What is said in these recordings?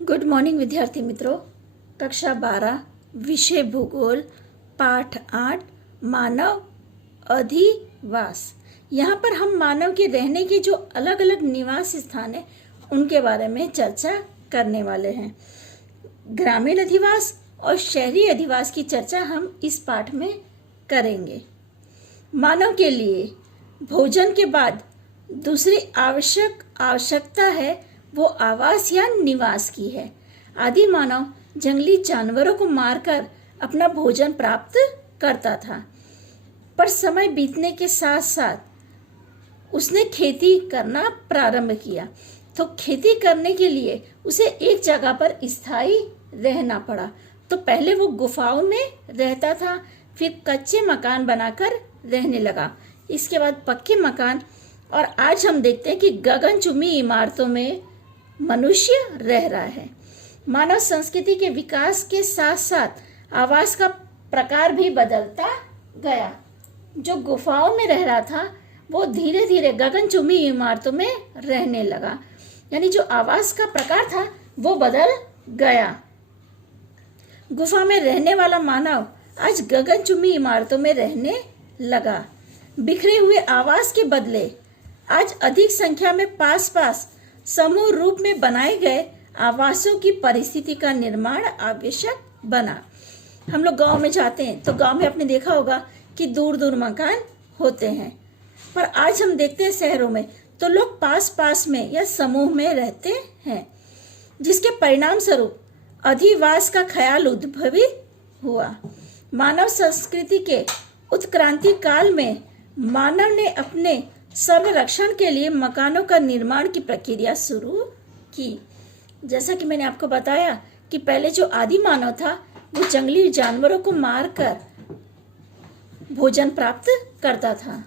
Good morning विद्यार्थी मित्रों। कक्षा 12 विषय भूगोल पाठ 8 मानव अधिवास। यहाँ पर हम मानव के रहने के जो अलग अलग निवास स्थान हैं उनके बारे में चर्चा करने वाले हैं। ग्रामीण अधिवास और शहरी अधिवास की चर्चा हम इस पाठ में करेंगे। मानव के लिए भोजन के बाद दूसरी आवश्यकता है वो आवास या निवास की है। आदि मानव जंगली जानवरों को मारकर अपना भोजन प्राप्त करता था, पर समय बीतने के साथ साथ उसने खेती करना प्रारंभ किया। तो खेती करने के लिए उसे एक जगह पर स्थायी रहना पड़ा। तो पहले वो गुफाओं में रहता था, फिर कच्चे मकान बनाकर रहने लगा, इसके बाद पक्के मकान, और आज हम देखते हैं कि गगनचुंबी इमारतों में मनुष्य रह रहा है। मानव संस्कृति के विकास के साथ साथ आवास का प्रकार भी बदलता गया। जो गुफाओं में रह रहा था वो धीरे धीरे गगनचुंबी इमारतों में रहने लगा, यानी जो आवास का प्रकार था वो बदल गया। गुफा में रहने वाला मानव आज गगनचुंबी इमारतों में रहने लगा। बिखरे हुए आवास के बदले आज अधिक संख्या में पास पास समूह रूप में बनाए गए आवासों की परिस्थिति का निर्माण आवश्यक बना। हम लोग गांव में जाते हैं तो गांव में आपने देखा होगा कि दूर दूर मकान होते हैं, पर आज हम देखते हैं शहरों में तो लोग पास पास में या समूह में रहते हैं, जिसके परिणाम स्वरूप अधिवास का ख्याल उद्भवित हुआ। मानव संस्कृति के उत्क्रांति काल में मानव ने अपने संरक्षण के लिए मकानों का निर्माण की प्रक्रिया शुरू की। जैसा कि मैंने आपको बताया कि पहले जो आदि मानव था वो जंगली जानवरों को मारकर भोजन प्राप्त करता था।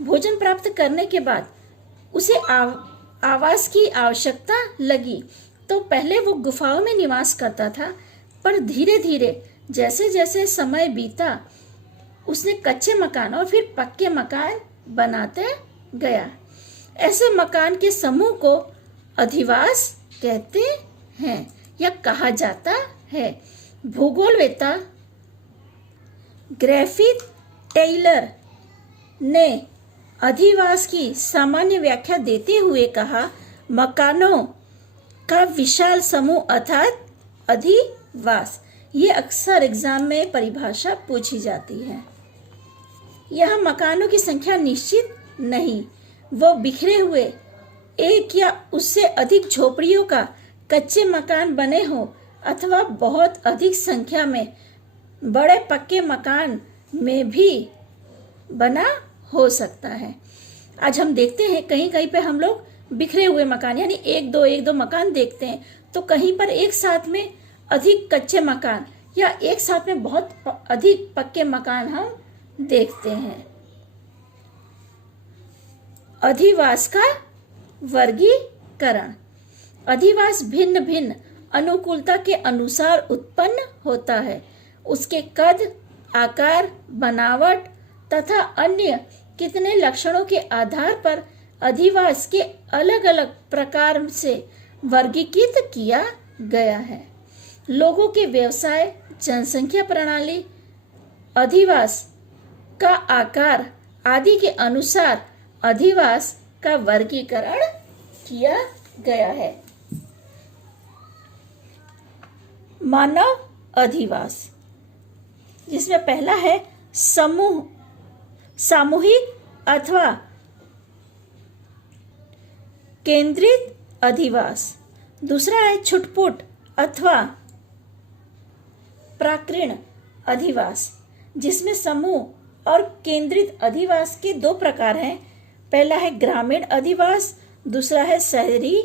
भोजन प्राप्त करने के बाद उसे आवास की आवश्यकता लगी, तो पहले वो गुफाओं में निवास करता था, पर धीरे धीरे जैसे जैसे समय बीता उसने कच्चे मकान और फिर पक्के मकान बनाते गया। ऐसे मकान के समूह को अधिवास कहते हैं या कहा जाता है। भूगोलवेत्ता ग्रिफिथ टेलर ने अधिवास की सामान्य व्याख्या देते हुए कहा, मकानों का विशाल समूह अर्थात अधिवास। ये अक्सर एग्जाम में परिभाषा पूछी जाती है। यहाँ मकानों की संख्या निश्चित नहीं, वो बिखरे हुए एक या उससे अधिक झोपड़ियों का कच्चे मकान बने हो अथवा बहुत अधिक संख्या में बड़े पक्के मकान में भी बना हो सकता है। आज हम देखते हैं कहीं कहीं पे हम लोग बिखरे हुए मकान यानी एक दो मकान देखते हैं, तो कहीं पर एक साथ में अधिक कच्चे मकान या एक साथ में बहुत अधिक पक्के मकान हम देखते हैं। अधिवास का वर्गीकरण। अधिवास भिन्न भिन्न अनुकूलता के अनुसार उत्पन्न होता है। उसके कद, आकार, बनावट तथा अन्य कितने लक्षणों के आधार पर अधिवास के अलग अलग प्रकार से वर्गीकृत किया गया है। लोगों के व्यवसाय, जनसंख्या प्रणाली, अधिवास का आकार आदि के अनुसार अधिवास का वर्गीकरण किया गया है। मानव अधिवास, जिसमें पहला है सामूहिक अथवा केंद्रित अधिवास। दूसरा है छुटपुट अथवा प्राकीर्ण अधिवास, जिसमें समूह और केंद्रित अधिवास के दो प्रकार हैं। पहला है ग्रामीण अधिवास, दूसरा है शहरी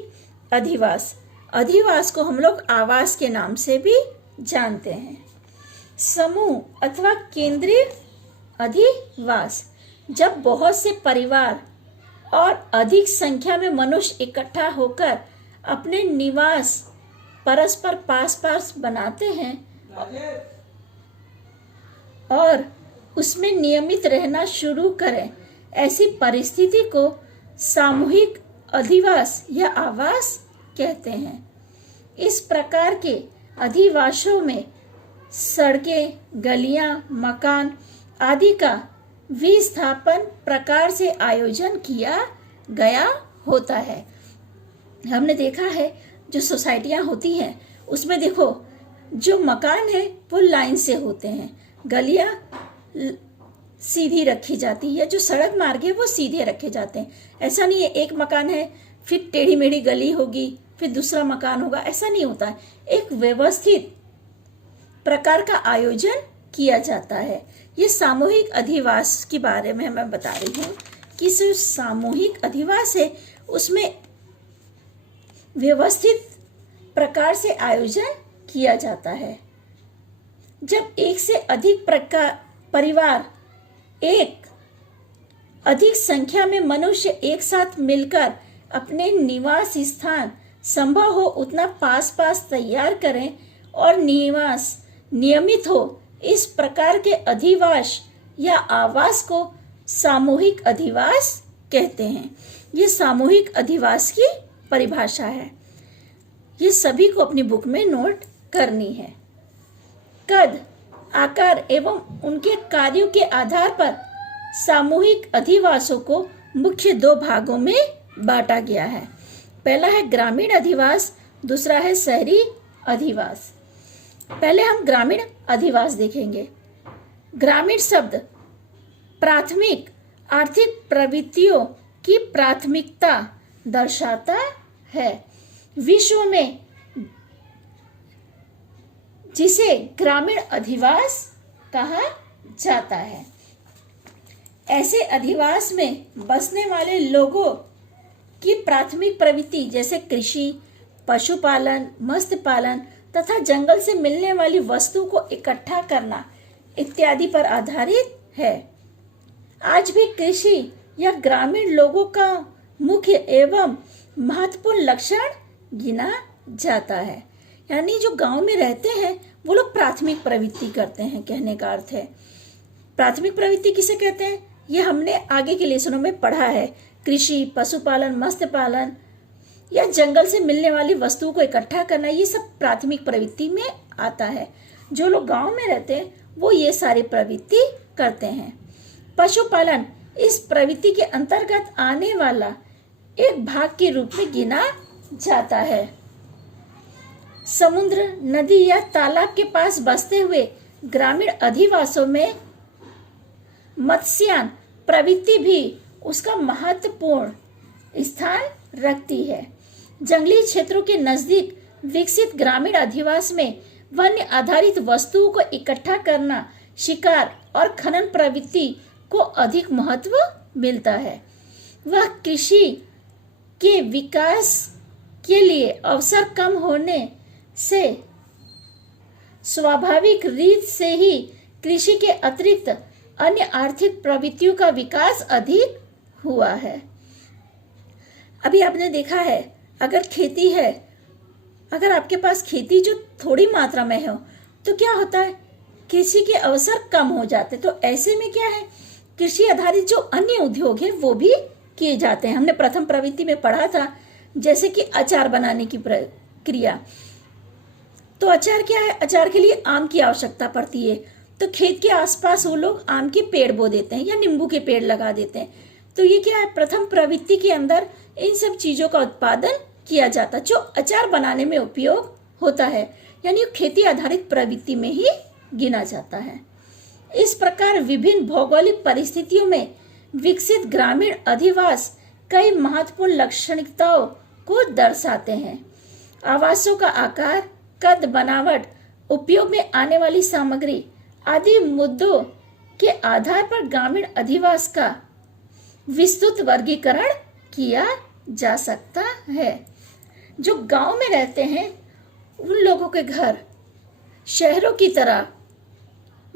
अधिवास। अधिवास को हम लोग आवास के नाम से भी जानते हैं। समूह अथवा केंद्रीय अधिवास, जब बहुत से परिवार और अधिक संख्या में मनुष्य इकट्ठा होकर अपने निवास परस्पर पास पास बनाते हैं और उसमें नियमित रहना शुरू करें, ऐसी परिस्थिति को सामूहिक अधिवास या आवास कहते हैं। इस प्रकार के अधिवासों में सड़कें, गलियां, मकान आदि का विस्थापन प्रकार से आयोजन किया गया होता है। हमने देखा है जो सोसाइटियां होती हैं उसमें देखो जो मकान है वो लाइन से होते हैं, गलियां सीधी रखी जाती है, जो सड़क मार्ग है वो सीधे रखे जाते हैं। ऐसा नहीं है एक मकान है फिर टेढ़ी मेढ़ी गली होगी फिर दूसरा मकान होगा, ऐसा नहीं होता है। एक व्यवस्थित प्रकार का आयोजन किया जाता है। ये सामूहिक अधिवास के बारे में मैं बता रही हूँ कि जो सामूहिक अधिवास है उसमें व्यवस्थित प्रकार से आयोजन किया जाता है। जब एक से अधिक परिवार एक अधिक संख्या में मनुष्य एक साथ मिलकर अपने निवास स्थान संभव हो उतना पास पास तैयार करें और निवास नियमित हो, इस प्रकार के अधिवास या आवास को सामूहिक अधिवास कहते हैं। ये सामूहिक अधिवास की परिभाषा है। ये सभी को अपनी बुक में नोट करनी है। कद, आकार एवं उनके कार्यों के आधार पर सामूहिक अधिवासों को मुख्य दो भागों में बांटा गया है। पहला है ग्रामीण अधिवास, दूसरा है शहरी अधिवास। पहले हम ग्रामीण अधिवास देखेंगे। ग्रामीण शब्द प्राथमिक आर्थिक प्रवृत्तियों की प्राथमिकता दर्शाता है। विश्व में जिसे ग्रामीण अधिवास कहा जाता है, ऐसे अधिवास में बसने वाले लोगों की प्राथमिक प्रवृत्ति जैसे कृषि, पशुपालन, मत्स्य पालन तथा जंगल से मिलने वाली वस्तु को इकट्ठा करना इत्यादि पर आधारित है। आज भी कृषि या ग्रामीण लोगों का मुख्य एवं महत्वपूर्ण लक्षण गिना जाता है। यानी जो गांव में रहते हैं वो लोग प्राथमिक प्रवृत्ति करते हैं, कहने का अर्थ है। प्राथमिक प्रवृत्ति किसे कहते हैं ये हमने आगे के लेसनों में पढ़ा है। कृषि, पशुपालन, मत्स्य पालन या जंगल से मिलने वाली वस्तुओं को इकट्ठा करना, ये सब प्राथमिक प्रवृत्ति में आता है। जो लोग गांव में रहते हैं वो ये सारी प्रवृत्ति करते हैं। पशुपालन इस प्रवृत्ति के अंतर्गत आने वाला एक भाग के रूप में गिना जाता है। समुद्र, नदी या तालाब के पास बसते हुए ग्रामीण अधिवासों में मत्स्यान प्रवृत्ति भी उसका महत्वपूर्ण स्थान रखती है। जंगली क्षेत्रों के नजदीक विकसित ग्रामीण अधिवास में वन्य आधारित वस्तुओं को इकट्ठा करना, शिकार और खनन प्रवृत्ति को अधिक महत्व मिलता है। वह कृषि के विकास के लिए अवसर कम होने से स्वाभाविक रीत से ही कृषि के अतिरिक्त अन्य आर्थिक प्रवृत्तियों का विकास अधिक हुआ है। अभी आपने देखा है अगर खेती है, अगर आपके पास खेती जो थोड़ी मात्रा में हो तो क्या होता है, कृषि के अवसर कम हो जाते। तो ऐसे में क्या है, कृषि आधारित जो अन्य उद्योग है वो भी किए जाते हैं। हमने प्रथम प्रवृत्ति में पढ़ा था जैसे कि अचार बनाने की प्रक्रिया। तो अचार क्या है, अचार के लिए आम की आवश्यकता पड़ती है, तो खेत के आसपास वो लोग आम के पेड़ बो देते हैं या नींबू के पेड़ लगा देते हैं। तो ये क्या है, प्रथम प्रवृत्ति के अंदर इन सब चीजों का उत्पादन किया जाता जो अचार बनाने में उपयोग होता है, यानी खेती आधारित प्रवृत्ति में ही गिना जाता है। इस प्रकार विभिन्न भौगोलिक परिस्थितियों में विकसित ग्रामीण अधिवास कई महत्वपूर्ण लाक्षणिकताओं को दर्शाते हैं। आवासों का आकार, कद, बनावट, उपयोग में आने वाली सामग्री आदि मुद्दों के आधार पर ग्रामीण अधिवास का विस्तृत वर्गीकरण किया जा सकता है। जो गांव में रहते हैं उन लोगों के घर शहरों की तरह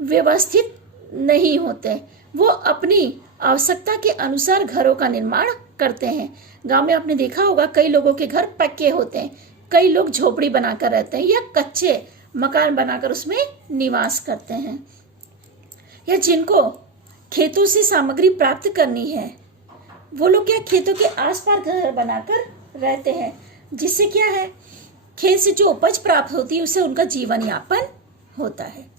व्यवस्थित नहीं होते, वो अपनी आवश्यकता के अनुसार घरों का निर्माण करते हैं। गांव में आपने देखा होगा कई लोगों के घर पक्के होते हैं, कई लोग झोपड़ी बनाकर रहते हैं या कच्चे मकान बनाकर उसमें निवास करते हैं। या जिनको खेतों से सामग्री प्राप्त करनी है वो लोग क्या खेतों के आसपास घर बनाकर रहते हैं। जिससे क्या है, खेत से जो उपज प्राप्त होती है उससे उनका जीवन यापन होता है।